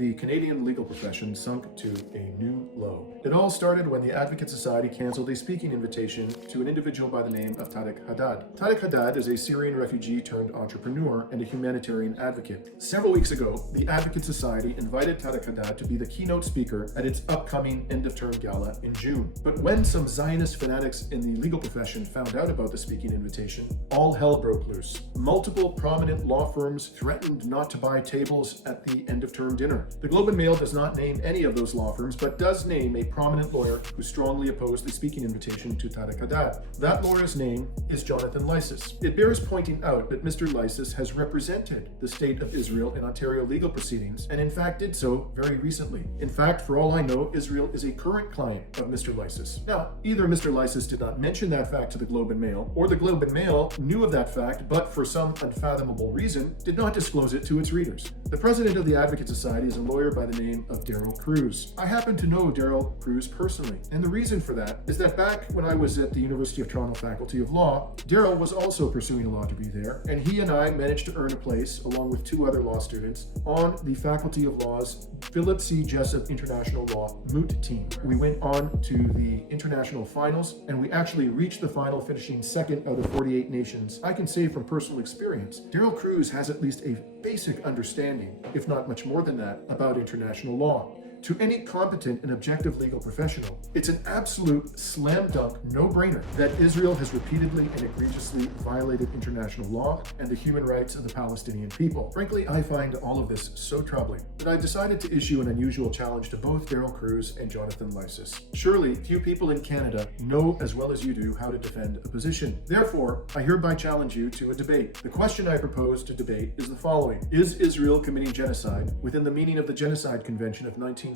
the Canadian legal profession sunk to a new low. It all started when the Advocate Society canceled a speaking invitation to an individual by the name of Tariq Haddad. Tariq Haddad is a Syrian refugee turned entrepreneur and a humanitarian advocate. Several weeks ago, the Advocate Society invited Tariq Haddad to be the keynote speaker at its upcoming end-of-term gala in June. But when some Zionist fanatics in the legal profession found out about the speaking invitation, all hell broke loose. Multiple prominent law firms threatened not to buy tables at the end-of-term dinner. The Globe and Mail does not name any of those law firms, but does name a prominent lawyer who strongly opposed the speaking invitation to Tariq Haddad. That lawyer's name is Jonathan Lysis. It bears pointing out that Mr. Lysis has represented the State of Israel in Ontario legal proceedings, and in fact did so very recently. In fact, for all I know, Israel is a current client of Mr. Lysis. Now, either Mr. Lysis did not mention that fact to the Globe and Mail, or the Globe and Mail knew of that fact, but for some unfathomable reason, did not disclose it to its readers. The president of the Advocate Society is a lawyer by the name of Daryl Cruz. I happen to know Daryl Cruz personally, and the reason for that is that back when I was at the University of Toronto Faculty of Law, Daryl was also pursuing a law degree there, and he and I managed to earn a place, along with two other law students, on the Faculty of Law's Philip C. Jessup International Law Moot team. We went on to the international finals, and we actually reached the final, finishing second out of 48 nations. I can say from personal experience, Daryl Cruz has at least a basic understanding, if not much more than that, about international law. To any competent and objective legal professional, it's an absolute slam dunk no-brainer that Israel has repeatedly and egregiously violated international law and the human rights of the Palestinian people. Frankly, I find all of this so troubling that I decided to issue an unusual challenge to both Daryl Cruz and Jonathan Lysis. Surely, few people in Canada know as well as you do how to defend a position. Therefore, I hereby challenge you to a debate. The question I propose to debate is the following: is Israel committing genocide within the meaning of the Genocide Convention of 1948?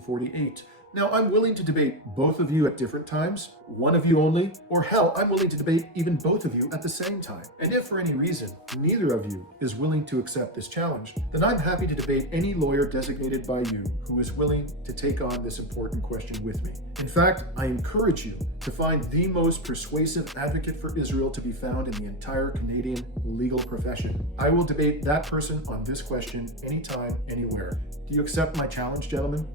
Now, I'm willing to debate both of you at different times, one of you only, or hell, I'm willing to debate even both of you at the same time. And if for any reason neither of you is willing to accept this challenge, then I'm happy to debate any lawyer designated by you who is willing to take on this important question with me. In fact, I encourage you to find the most persuasive advocate for Israel to be found in the entire Canadian legal profession. I will debate that person on this question anytime, anywhere. Do you accept my challenge, gentlemen?